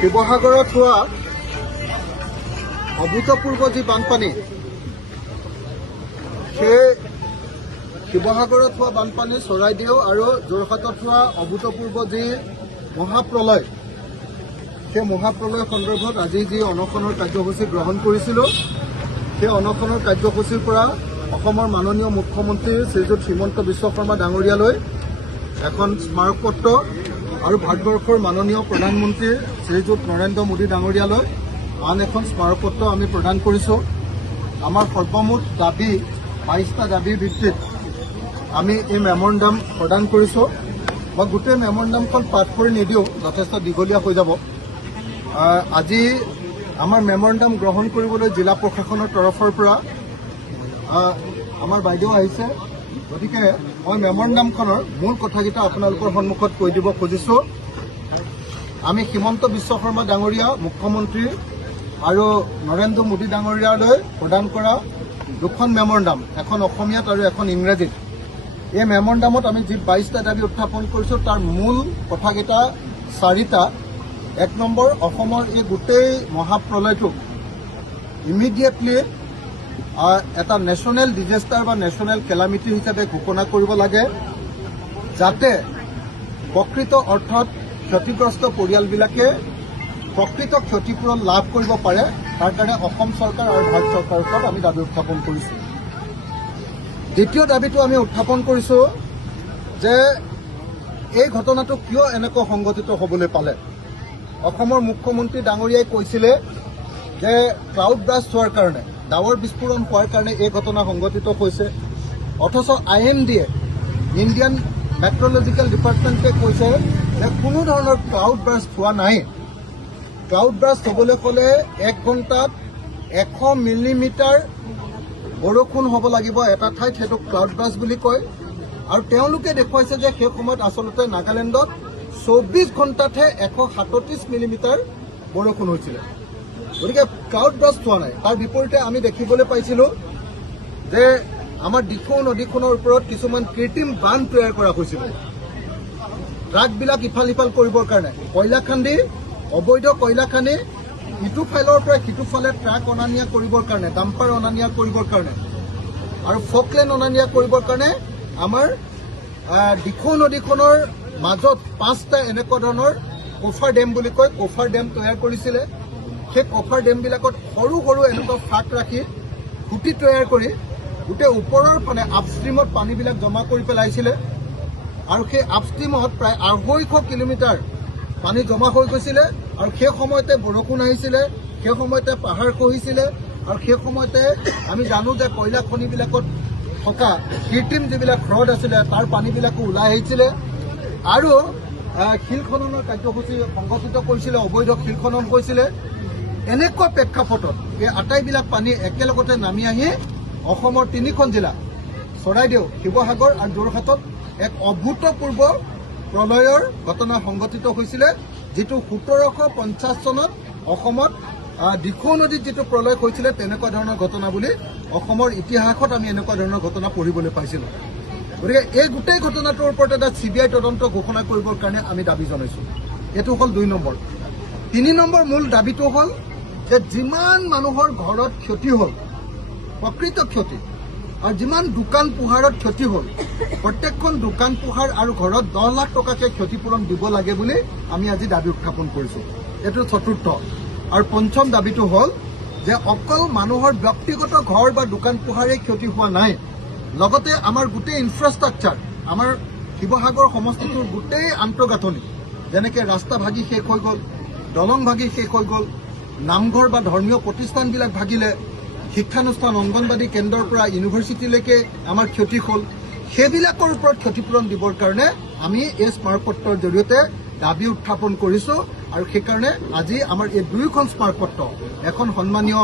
শিৱসাগৰত হোৱা অভূতপূৰ্ব যি বানপানী, সেই শিৱসাগৰত হোৱা বানপানী, চৰাইদেউ আৰু যোৰহাটত হোৱা অভূতপূৰ্ব যি মহাপ্ৰলয়, সেই মহাপ্ৰলয় সন্দৰ্ভত আজি যি অনশনৰ কাৰ্যসূচী গ্ৰহণ কৰিছিলোঁ, সেই অনশনৰ কাৰ্যসূচীৰ পৰা অসমৰ মাননীয় মুখ্যমন্ত্ৰী শ্ৰীযুত হিমন্ত বিশ্ব শৰ্মা ডাঙৰীয়ালৈ এখন স্মাৰকপত্ৰ আৰু ভাৰতবৰ্ষৰ মাননীয় প্ৰধানমন্ত্ৰী শ্ৰীযুত নৰেন্দ্ৰ মোদী ডাঙৰীয়ালৈ আন এখন স্মাৰকপত্ৰ আমি প্ৰদান কৰিছোঁ। আমাৰ সৰ্বমুঠ দাবী 22টা দাবীৰ ভিত্তিত আমি এই মেমৰেণ্ডাম প্ৰদান কৰিছোঁ। মই গোটেই মেমৰেণ্ডামখন পাঠ কৰি নিদিওঁ, যথেষ্ট দীঘলীয়া হৈ যাব। আজি আমাৰ মেমৰেণ্ডাম গ্ৰহণ কৰিবলৈ জিলা প্ৰশাসনৰ তৰফৰ পৰা আমাৰ বাইদেউ আহিছে, গতিকে মই মেমৰেণ্ডামখনৰ মূল কথাকেইটা আপোনালোকৰ সন্মুখত কৈ দিব খুজিছোঁ। আমি হিমন্ত বিশ্ব শৰ্মা ডাঙৰীয়া মুখ্যমন্ত্ৰী আৰু নৰেন্দ্ৰ মোদী ডাঙৰীয়ালৈ প্ৰদান কৰা দুখন মেমৰেণ্ডাম, এখন অসমীয়াত আৰু এখন ইংৰাজীত। এই মেমৰেণ্ডামত আমি যি 22টা দাবী উত্থাপন কৰিছোঁ, তাৰ মূল কথাকেইটা 4টা। 1 নম্বৰ, অসমৰ এই গোটেই মহাপ্ৰলয়টোক ইমিডিয়েটলি এটা নেশ্যনেল ডিজাষ্টাৰ বা নেশ্যনেল কেলামিটি হিচাপে ঘোষণা কৰিব লাগে, যাতে প্ৰকৃত অৰ্থত ক্ষতিগ্ৰস্ত পৰিয়ালবিলাকে প্ৰকৃত ক্ষতিপূৰণ লাভ কৰিব পাৰে। তাৰ কাৰণে অসম চৰকাৰ আৰু ভাৰত চৰকাৰৰ ওচৰত আমি দাবী উত্থাপন কৰিছোঁ। দ্বিতীয় দাবীটো আমি উত্থাপন কৰিছোঁ যে এই ঘটনাটো কিয় এনেকৈ সংঘটিত হ'বলৈ পালে। অসমৰ মুখ্যমন্ত্ৰী ডাঙৰীয়াই কৈছিলে যে ক্লাউড ব্ৰাষ্ট হোৱাৰ কাৰণে, ডাৱৰ বিস্ফোৰণ হোৱাৰ কাৰণে এই ঘটনা সংঘটিত হৈছে, অথচ IMD-য়ে ইণ্ডিয়ান মেট্ৰলজিকেল ডিপাৰ্টমেণ্টে কৈছে যে কোনো ধৰণৰ ক্লাউড ব্ৰাষ্ট হোৱা নাই। ক্লাউড ব্ৰাষ্ট হ'বলৈ হ'লে 1 ঘণ্টাত 100 মিলিমিটাৰ বৰষুণ হ'ব লাগিব এটা ঠাইত, সেইটো ক্লাউড ব্ৰাষ্ট বুলি কয়। আৰু তেওঁলোকে দেখুৱাইছে যে সেই সময়ত আচলতে নাগালেণ্ডত 24 ঘণ্টাতহে 137 মিলিমিটাৰ বৰষুণ হৈছিলে। গতিকে ক্লাউড ব্ৰাষ্ট হোৱা নাই। তাৰ বিপৰীতে আমি দেখিবলৈ পাইছিলোঁ যে আমাৰ দিখৌ নদীখনৰ ওপৰত কিছুমান কৃত্ৰিম বান্ধ তৈয়াৰ কৰা হৈছিল, ট্ৰাকবিলাক ইফাল সিফাল কৰিবৰ কাৰণে। কয়লা খান্দি, অবৈধ কয়লা খান্দি ইটো ফাইলৰ পৰা সিটো ফালে ট্ৰাক অনা নিয়া কৰিবৰ কাৰণে, ডাম্পাৰ অনা নিয়া কৰিবৰ কাৰণে আৰু ফকলেন অনা নিয়া কৰিবৰ কাৰণে আমাৰ দিখৌ নদীখনৰ মাজত 5টা এনেকুৱা ধৰণৰ কফাৰ ডেম বুলি কয়, কফাৰ ডেম তৈয়াৰ কৰিছিলে। সেই কফাৰ ডেমবিলাকত সৰু সৰু এনেকুৱা ফাঁক ৰাখি খুঁটি তৈয়াৰ কৰি গোটেই ওপৰৰ ফালে আপষ্ট্ৰীমত পানীবিলাক জমা কৰি পেলাইছিলে। আৰু সেই আপষ্ট্ৰীমত প্ৰায় 250 কিলোমিটাৰ পানী জমা হৈ গৈছিলে। আৰু সেই সময়তে বৰষুণ আহিছিলে, সেই সময়তে পাহাৰ খহিছিলে, আৰু সেই সময়তে আমি জানো যে কয়লা খনিবিলাকত থকা কৃত্ৰিম যিবিলাক হ্ৰদ আছিলে তাৰ পানীবিলাকো ওলাই আহিছিলে। আৰু শিল খননৰ কাৰ্যসূচী সংঘটিত কৰিছিলে, অবৈধ শিল খনন কৰিছিলে। এনেকুৱা প্ৰেক্ষাপটত এই আটাইবিলাক পানী একেলগতে নামি আহি অসমৰ 3খন জিলা চৰাইদেউ, শিৱসাগৰ আৰু যোৰহাটত এক অভূতপূৰ্ব প্ৰলয়ৰ ঘটনা সংঘটিত হৈছিলে, যিটো 1750 চনত অসমত দিখৌ নদীত যিটো প্ৰলয় হৈছিলে তেনেকুৱা ধৰণৰ ঘটনা বুলি অসমৰ ইতিহাসত আমি এনেকুৱা ধৰণৰ ঘটনা পঢ়িবলৈ পাইছিলোঁ। গতিকে এই গোটেই ঘটনাটোৰ ওপৰত এটা CBI তদন্ত ঘোষণা কৰিবৰ কাৰণে আমি দাবী জনাইছোঁ। এইটো হ'ল 2 নম্বৰ। 3 নম্বৰ মূল দাবীটো হ'ল যে যিমান মানুহৰ ঘৰত ক্ষতি হ'ল, প্ৰকৃত ক্ষতি, আৰু যিমান দোকান পোহাৰত ক্ষতি হ'ল, প্ৰত্যেকখন দোকান পোহাৰ আৰু ঘৰত 10 লাখ টকাকৈ ক্ষতিপূৰণ দিব লাগে বুলি আমি আজি দাবী উত্থাপন কৰিছোঁ। এইটো 4ৰ্থ। আৰু 5ম দাবীটো হ'ল যে অকল মানুহৰ ব্যক্তিগত ঘৰ বা দোকান পোহাৰেই ক্ষতি হোৱা নাই, লগতে আমাৰ গোটেই ইনফ্ৰাষ্ট্ৰাকচাৰ, আমাৰ শিৱসাগৰ সমষ্টিটোৰ গোটেই আন্তঃগাঁথনি, যেনেকৈ ৰাস্তা ভাগি শেষ হৈ গ'ল, দলং ভাগি শেষ হৈ গ'ল, নামঘৰ বা ধৰ্মীয় প্ৰতিষ্ঠানবিলাক ভাগিলে, শিক্ষানুষ্ঠান অংগনবাদী কেন্দ্ৰৰ পৰা ইউনিভাৰ্চিটিলৈকে আমাৰ ক্ষতি হ'ল। সেইবিলাকৰ ওপৰত ক্ষতিপূৰণ দিবৰ কাৰণে আমি এই স্মাৰকপত্ৰৰ জৰিয়তে দাবী উত্থাপন কৰিছোঁ। আৰু সেইকাৰণে আজি আমাৰ এই 2খন স্মাৰকপত্ৰ, এখন সন্মানীয়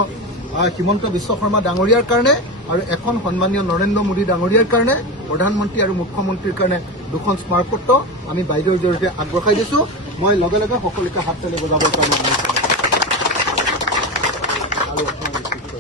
হিমন্ত বিশ্ব শৰ্মা ডাঙৰীয়াৰ কাৰণে আৰু এখন সন্মানীয় নৰেন্দ্ৰ মোদী ডাঙৰীয়াৰ কাৰণে, প্ৰধানমন্ত্ৰী আৰু মুখ্যমন্ত্ৰীৰ কাৰণে 2খন স্মাৰকপত্ৰ আমি বাইদেউৰ জৰিয়তে আগবঢ়াই দিছোঁ। মই লগে লগে সকলোকে হাত তালি বজাবৰ কাৰণে